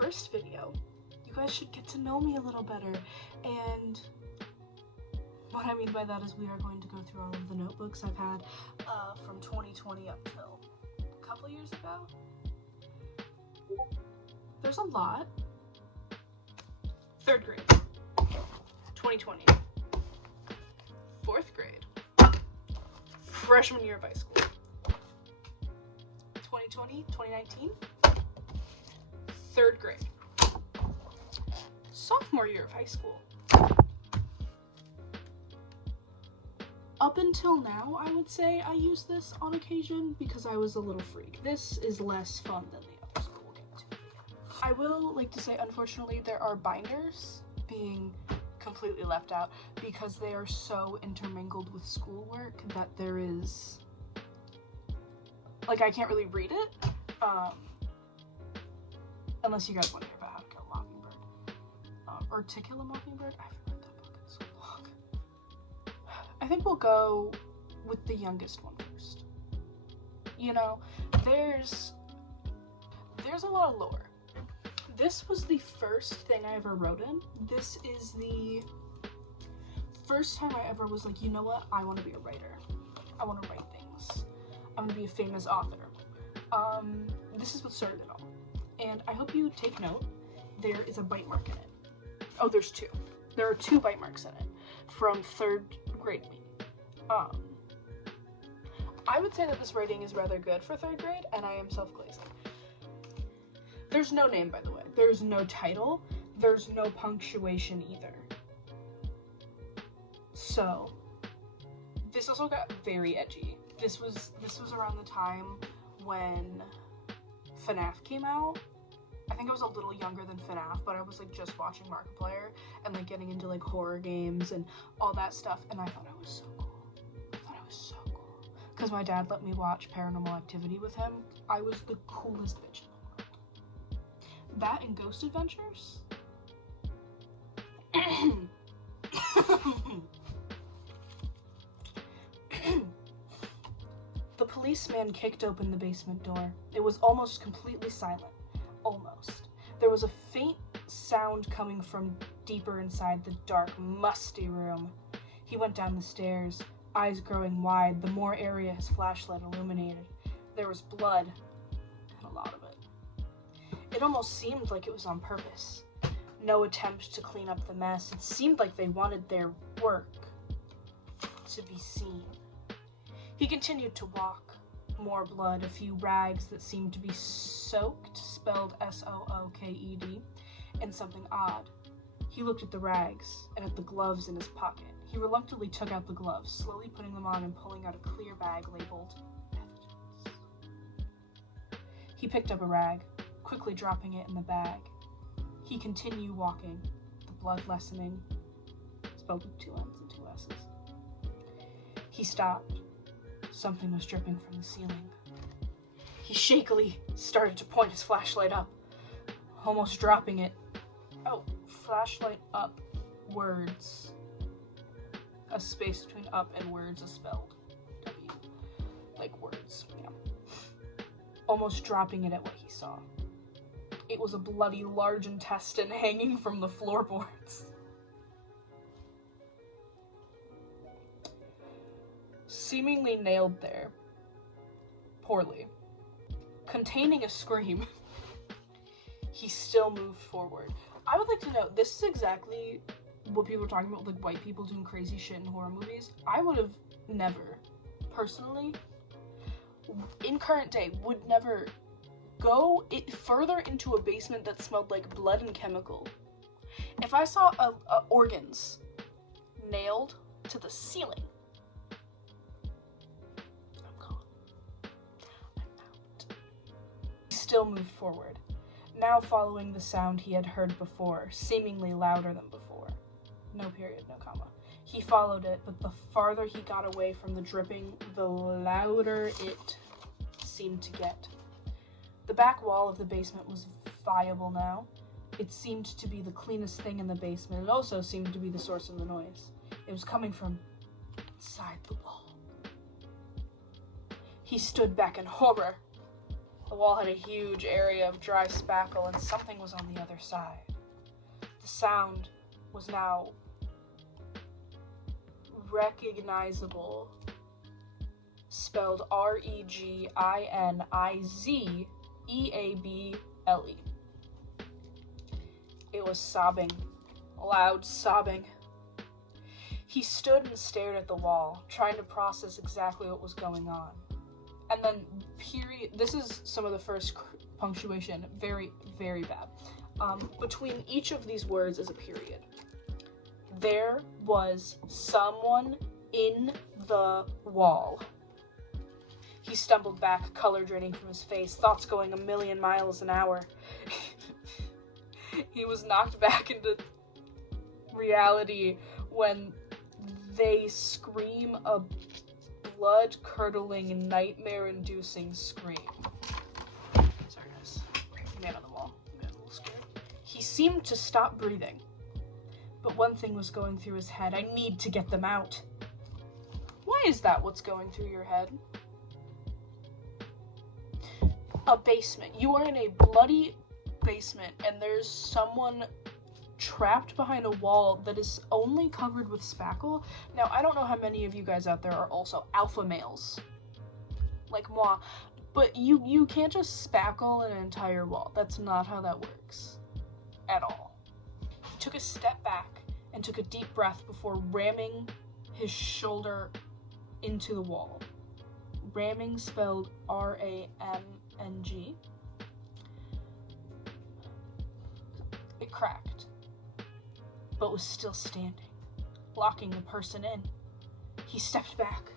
first video, you guys should get to know me a little better. And what I mean by that is we are going to go through all of the notebooks I've had from 2020 up till a couple years ago. There's a lot. 3rd grade, 2020. 4th grade, freshman year of high school. 2020, 2019. 3rd grade, sophomore year of high school. Up until now, I would say I use this on occasion because I was a little freak. This is less fun than the others, but we'll get to it. I will like to say, unfortunately, there are binders being completely left out because they are so intermingled with schoolwork that there is, like, I can't really read it, unless you guys want to hear about how to kill a mockingbird, or To Kill a Mockingbird. I haven't read that book in so long. I think we'll go with the youngest one first. You know, there's a lot of lore. This was the first thing I ever wrote in. This is the first time I ever was like, you know what? I want to be a writer. I want to write things. I'm going to be a famous author. This is what started it all. And I hope you take note. There is a bite mark in it. Oh, there's 2. There are 2 bite marks in it from 3rd grade me. I would say that this writing is rather good for 3rd grade, and I am self-glazing. There's no name, by the way. There's no title. There's no punctuation either. So, this also got very edgy. This was around the time when FNAF came out. I think I was a little younger than FNAF, but I was like just watching Markiplier and like getting into like horror games and all that stuff, and I thought it was so cool. Because my dad let me watch Paranormal Activity with him. I was the coolest bitch in the world. That and Ghost Adventures. The policeman kicked open the basement door. It was almost completely silent. Almost. There was a faint sound coming from deeper inside the dark, musty room. He went down the stairs, eyes growing wide, the more area his flashlight illuminated. There was blood, and a lot of it. It almost seemed like it was on purpose. No attempt to clean up the mess. It seemed like they wanted their work to be seen. He continued to walk. More blood, a few rags that seemed to be soaked, spelled S-O-O-K-E-D, and something odd. He looked at the rags and at the gloves in his pocket. He reluctantly took out the gloves, slowly putting them on and pulling out a clear bag labeled evidence. He picked up a rag, quickly dropping it in the bag. He continued walking, the blood lessening, spelled with 2 N's and 2 S's. He stopped. Something was dripping from the ceiling. He shakily started to point his flashlight up, almost dropping it. Oh, flashlight up, words. A space between up and words is spelled W, like words, yeah. Almost dropping it at what he saw. It was a bloody large intestine hanging from the floorboards. Seemingly nailed there, poorly, containing a scream. He still moved forward. I would like to note, this is exactly what people are talking about, like white people doing crazy shit in horror movies. I would have never, personally, in current day, would never go further into a basement that smelled like blood and chemical. If I saw organs nailed to the ceiling, still moved forward, now following the sound he had heard before, seemingly louder than before. No period, no comma. He followed it, but the farther he got away from the dripping, the louder it seemed to get. The back wall of the basement was viable now. It seemed to be the cleanest thing in the basement. It also seemed to be the source of the noise. It was coming from inside the wall. He stood back in horror. The wall had a huge area of dry spackle, and something was on the other side. The sound was now recognizable, spelled Reginizzeable. It was sobbing, loud sobbing. He stood and stared at the wall, trying to process exactly what was going on. And then, this is some of the first punctuation, very, very bad. Between each of these words is a period. There was someone in the wall. He stumbled back, color draining from his face, thoughts going a million miles an hour. He was knocked back into reality when they scream a blood-curdling, nightmare-inducing scream. Sorry, guys. Man on the wall. I'm a little scared. He seemed to stop breathing. But one thing was going through his head. I need to get them out. Why is that what's going through your head? A basement. You are in a bloody basement, and there's someone trapped behind a wall that is only covered with spackle. Now, I don't know how many of you guys out there are also alpha males, like moi, but you can't just spackle an entire wall. That's not how that works. At all. He took a step back and took a deep breath before ramming his shoulder into the wall. Ramming spelled R-A-M-N-G. It cracked, but was still standing, locking the person in. He stepped back,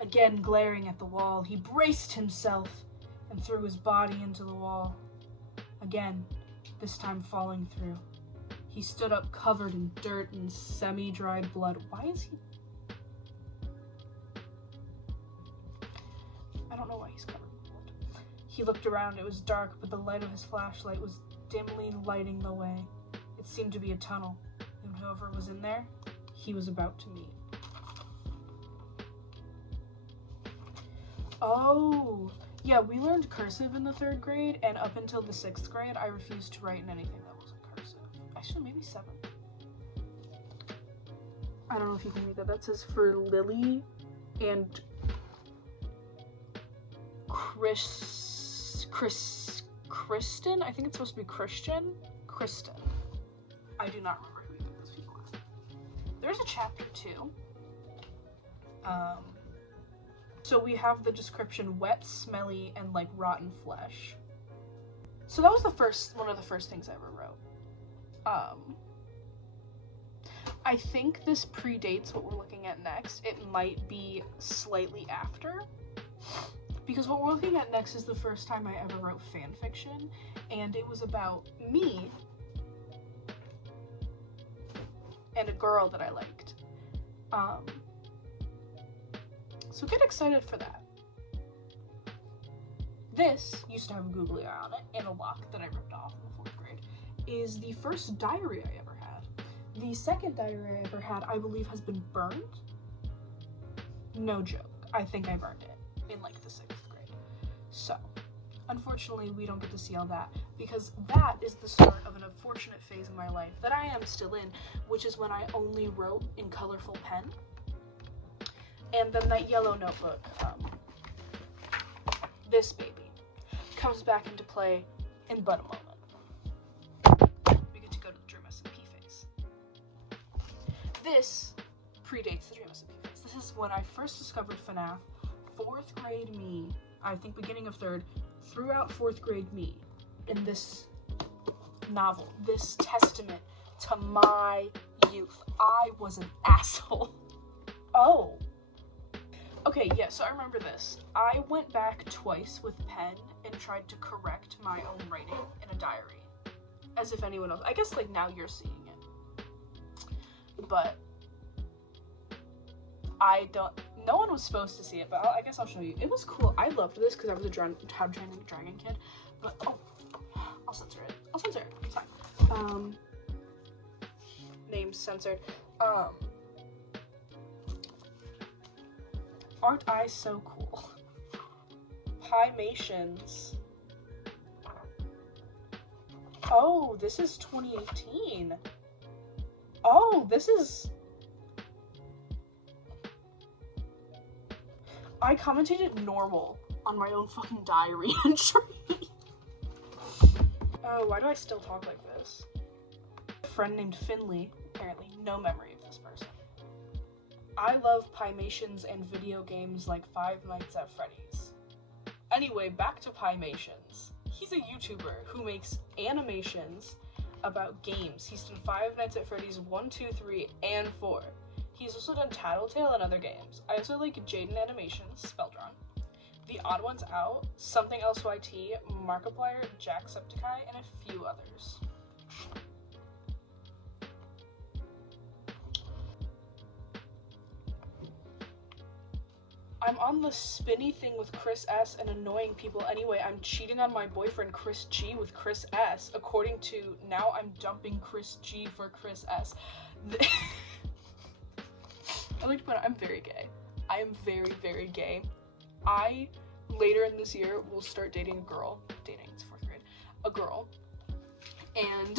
again glaring at the wall. He braced himself and threw his body into the wall. Again, this time falling through. He stood up covered in dirt and semi-dried blood. Why is he... I don't know why he's covered in blood. He looked around. It was dark, but the light of his flashlight was dimly lighting the way. It seemed to be a tunnel, and whoever was in there, he was about to meet. Oh, yeah, we learned cursive in the 3rd grade, and up until the 6th grade, I refused to write in anything that wasn't cursive. Actually, maybe 7th. I don't know if you can read that. That says for Lily and Kristen? I think it's supposed to be Christian? Kristen. I do not remember who either of those people are. There's a chapter 2. So we have the description wet, smelly, and like rotten flesh. So that was one of the first things I ever wrote. I think this predates what we're looking at next. It might be slightly after. Because what we're looking at next is the first time I ever wrote fan fiction, and it was about me and a girl that I liked. So get excited for that. This used to have a googly eye on it and a lock that I ripped off in the 4th grade, is the first diary I ever had. The second diary I ever had, I believe, has been burned. No joke. I think I burned it in like the 6th grade. So, unfortunately, we don't get to see all that, because that is the start of an unfortunate phase in my life that I am still in, which is when I only wrote in colorful pen. And then that yellow notebook, this baby, comes back into play in but a moment. We get to go to the Dream SMP phase. This predates the Dream SMP phase. This is when I first discovered FNAF. 4th grade me, I think beginning of 3rd, throughout 4th grade me, in this novel, this testament to my youth. I was an asshole. Oh. Okay, yeah, so I remember this. I went back twice with pen and tried to correct my own writing in a diary. As if anyone else, I guess like now you're seeing it. But no one was supposed to see it, but I guess I'll show you. It was cool. I loved this because I was a Dragon kid, but I'll censor it. It's fine. Names censored. Aren't I so cool? Pymations Oh, this is 2018. Oh, this is... I commented normal on my own fucking diary entry. Oh, why do I still talk like this? A friend named Finley, apparently no memory of this person. I love Pymations and video games like Five Nights at Freddy's. Anyway, back to Pymations. He's a YouTuber who makes animations about games. He's done Five Nights at Freddy's 1, 2, 3, and 4. He's also done Tattletale and other games. I also like Jaden Animations, spelled wrong, The Odd Ones Out, Something Else YT, Markiplier, Jacksepticeye, and a few others. I'm on the spinny thing with Chris S and annoying people anyway. I'm cheating on my boyfriend Chris G with Chris S. According to now, I'm dumping Chris G for Chris S. I like to point out I'm very gay. I am very, very gay. I, later in this year, will start dating a girl. Dating, it's 4th grade. A girl. And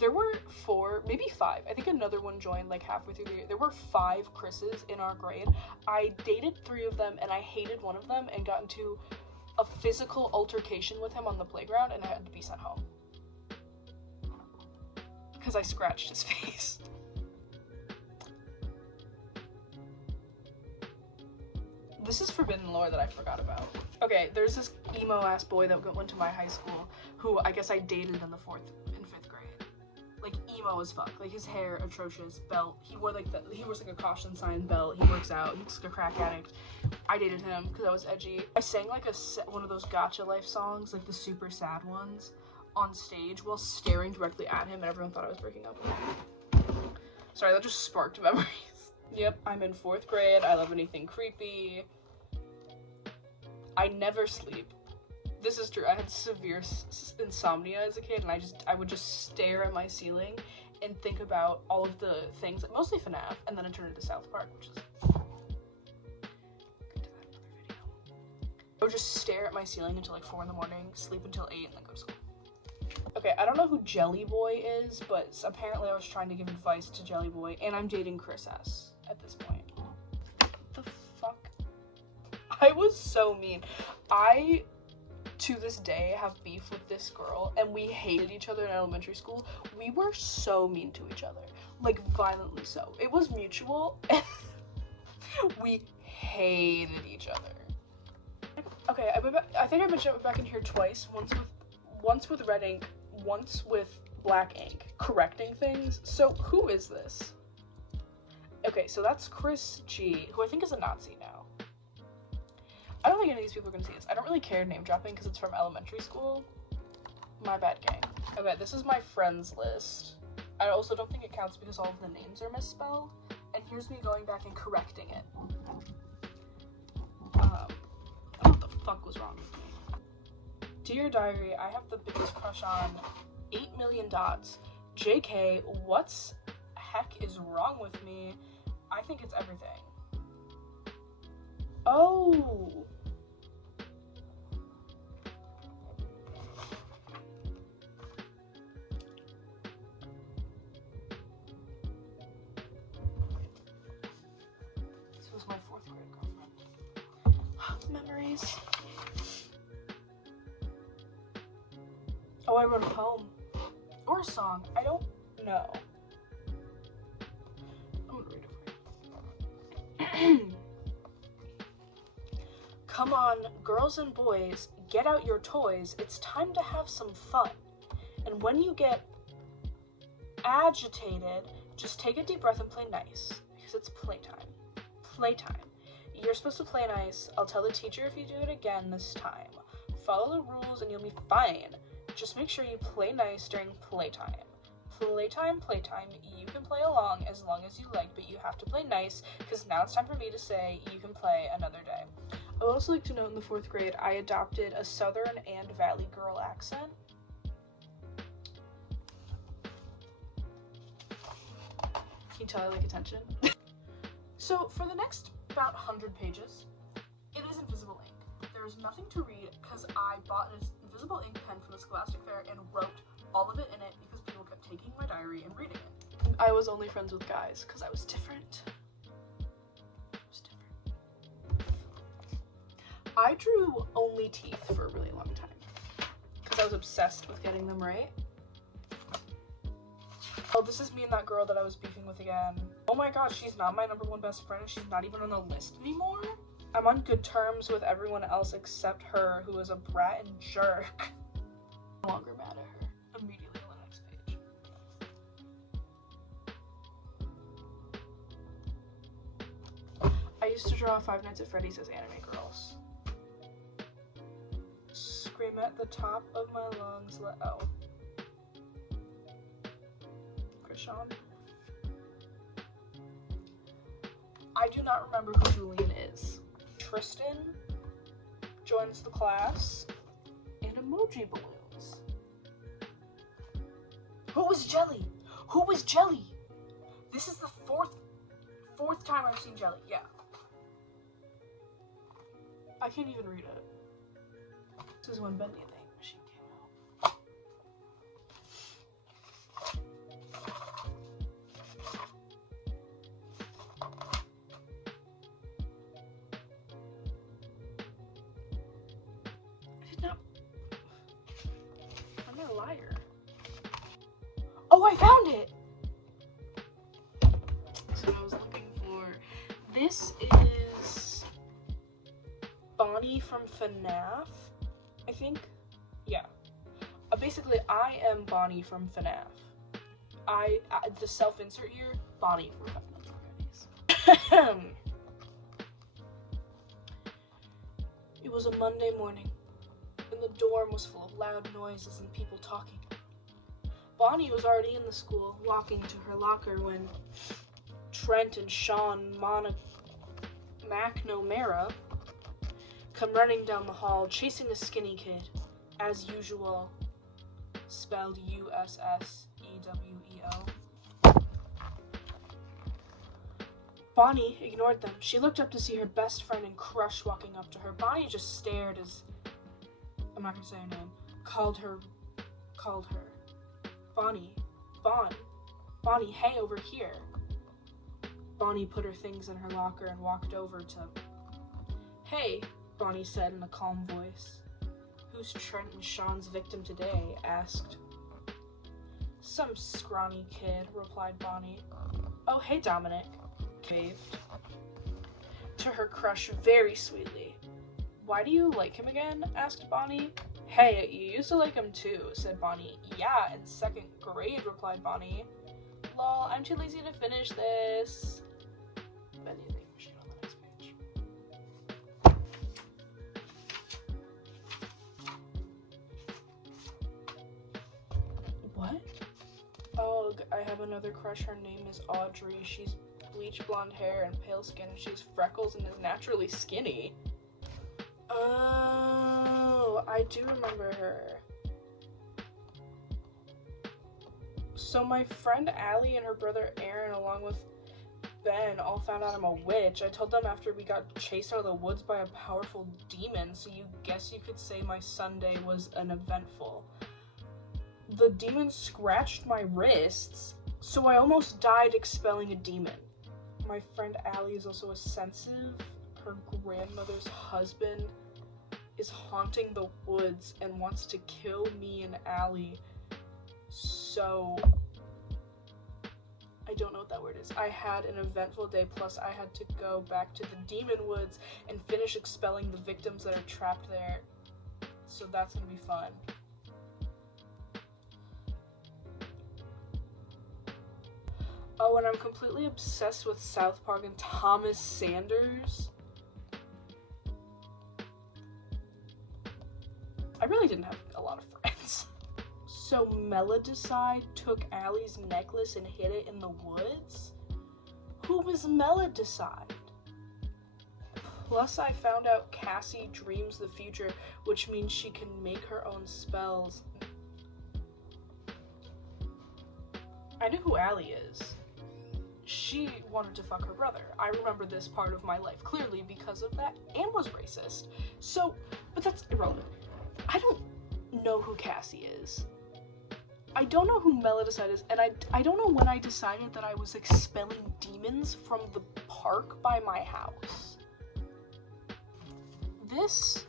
there were 4, maybe 5. I think another one joined like halfway through the year. There were 5 Chris's in our grade. I dated 3 of them and I hated one of them and got into a physical altercation with him on the playground and I had to be sent home. Because I scratched his face. This is forbidden lore that I forgot about. Okay, there's this emo-ass boy that went to my high school who I guess I dated in the 4th and 5th grade. Like, emo as fuck. Like, his hair, atrocious, belt. He wore, like, he wears, like, a caution sign belt. He works out. He looks like a crack addict. I dated him because I was edgy. I sang, like, one of those Gotcha Life songs, like, the super sad ones, on stage while staring directly at him, and everyone thought I was breaking up with him. Sorry, that just sparked memories. Yep, I'm in 4th grade. I love anything creepy. I never sleep. This is true. I had severe insomnia as a kid, and I would just stare at my ceiling and think about all of the things, mostly FNAF, and then I turned into South Park, which is good to have another video. I would just stare at my ceiling until like 4 in the morning, sleep until 8, and then go to school. Okay, I don't know who Jelly Boy is, but apparently I was trying to give advice to Jelly Boy, and I'm dating Chris S at this point. What the fuck? I was so mean. I, to this day, have beef with this girl, and we hated each other in elementary school. We were so mean to each other. Like, violently so. It was mutual, and we hated each other. Okay, I think I mentioned it back in here twice. Once with red ink, once with black ink, correcting things. So, who is this? Okay, so that's Chris G, who I think is a Nazi now. I don't think any of these people are gonna see this. I don't really care name dropping because it's from elementary school. My bad, gang. Okay, this is my friends list. I also don't think it counts because all of the names are misspelled. And here's me going back and correcting it. What the fuck was wrong with me? Dear Diary, I have the biggest crush on 8 million dots. JK, what's heck is wrong with me? I think it's everything. Oh. This was my 4th grade girlfriend. Memories. Oh, I wrote a poem. Or a song. I don't know. I'm gonna read it for you. Come on, girls and boys, get out your toys. It's time to have some fun. And when you get agitated, just take a deep breath and play nice, because it's playtime. Playtime. You're supposed to play nice. I'll tell the teacher if you do it again this time. Follow the rules and you'll be fine. Just make sure you play nice during playtime. Playtime, playtime. You can play along as you like, but you have to play nice, because now it's time for me to say you can play another day. I would also like to note in the 4th grade, I adopted a Southern and Valley girl accent. Can you tell I like attention? So for the next about 100 pages, it is invisible ink. There's nothing to read because I bought an invisible ink pen from the Scholastic Fair and wrote all of it in it because people kept taking my diary and reading it. I was only friends with guys because I was different. I drew only teeth for a really long time because I was obsessed with getting them right. Oh, this is me and that girl that I was beefing with again. Oh my god, she's not my #1 best friend and she's not even on the list anymore. I'm on good terms with everyone else except her, who is a brat and jerk. No longer mad at her. Immediately on the next page. I used to draw Five Nights at Freddy's as anime girls. Scream at the top of my lungs, oh. Krishan. I do not remember who Julian is. Tristan joins the class, and emoji balloons. Who was Jelly? Who was Jelly? This is the fourth time I've seen Jelly, yeah. I can't even read it. This is when Bendy and the Ink Machine came out. I did not. I'm not a liar. Oh, I found it! So I was looking for. This is Bonnie from FNAF. I think, yeah. Basically, I am Bonnie from FNAF. The self-insert here, Bonnie from Five Nights at Freddy's. It was a Monday morning, and the dorm was full of loud noises and people talking. Bonnie was already in the school, walking to her locker when Trent and Sean McNamara come running down the hall, chasing a skinny kid, as usual, spelled U-S-S-E-W-E-O. Bonnie ignored them. She looked up to see her best friend and crush walking up to her. Bonnie just stared as, I'm not gonna say her name, called her, Bonnie, Bonnie, hey, over here. Bonnie put her things in her locker and walked over to, hey, Bonnie said in a calm voice. Who's Trent and Sean's victim today? Asked. Some scrawny kid, replied Bonnie. Oh, hey, Dominic, waved to her crush very sweetly. Why do you like him again? Asked Bonnie. Hey, you used to like him too, said Bonnie. Yeah, in 2nd grade, replied Bonnie. Lol, I'm too lazy to finish this. Bendy and the Ink Machine on the next page. What? Oh, I have another crush. Her name is Audrey. She's bleach blonde hair and pale skin. She has freckles and is naturally skinny. Oh, I do remember her. So my friend Allie and her brother Aaron, along with Ben, all found out I'm a witch. I told them after we got chased out of the woods by a powerful demon, so you guess you could say my Sunday was uneventful. The demon scratched my wrists, so I almost died expelling a demon. My friend Allie is also a sensitive. Her grandmother's husband is haunting the woods and wants to kill me and Allie. So, I don't know what that word is. I had an eventful day, plus I had to go back to the demon woods and finish expelling the victims that are trapped there. So that's gonna be fun. Oh, and I'm completely obsessed with South Park and Thomas Sanders. I really didn't have a lot of friends. So Melodicide took Allie's necklace and hid it in the woods? Who was Melodicide? Plus I found out Cassie dreams the future, which means she can make her own spells. I know who Allie is. she wanted to fuck her brother. I remember this part of my life clearly because of that, and was racist. So, but that's irrelevant. I don't know who Cassie is. I don't know who Melodicide is, and I don't know when I decided that I was expelling demons from the park by my house. This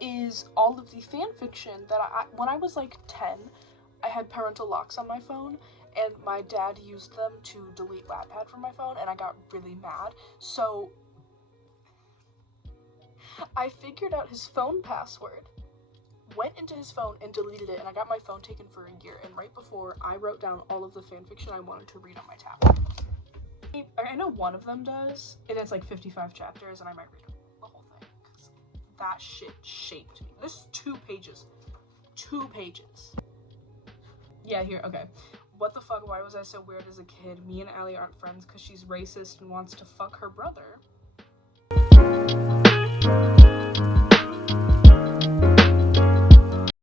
is all of the fanfiction that when I was like 10, I had parental locks on my phone, and my dad used them to delete Wattpad from my phone, and I got really mad. So I figured out his phone password, went into his phone and deleted it, and I got my phone taken for a year. And right before, I wrote down all of the fanfiction I wanted to read on my tablet. I know one of them does, and it's like 55 chapters, and I might read the whole thing, because that shit shaped me. This is 2 pages. 2 pages. Yeah, here, okay. What the fuck, why was I so weird as a kid? Me and Allie aren't friends because she's racist and wants to fuck her brother.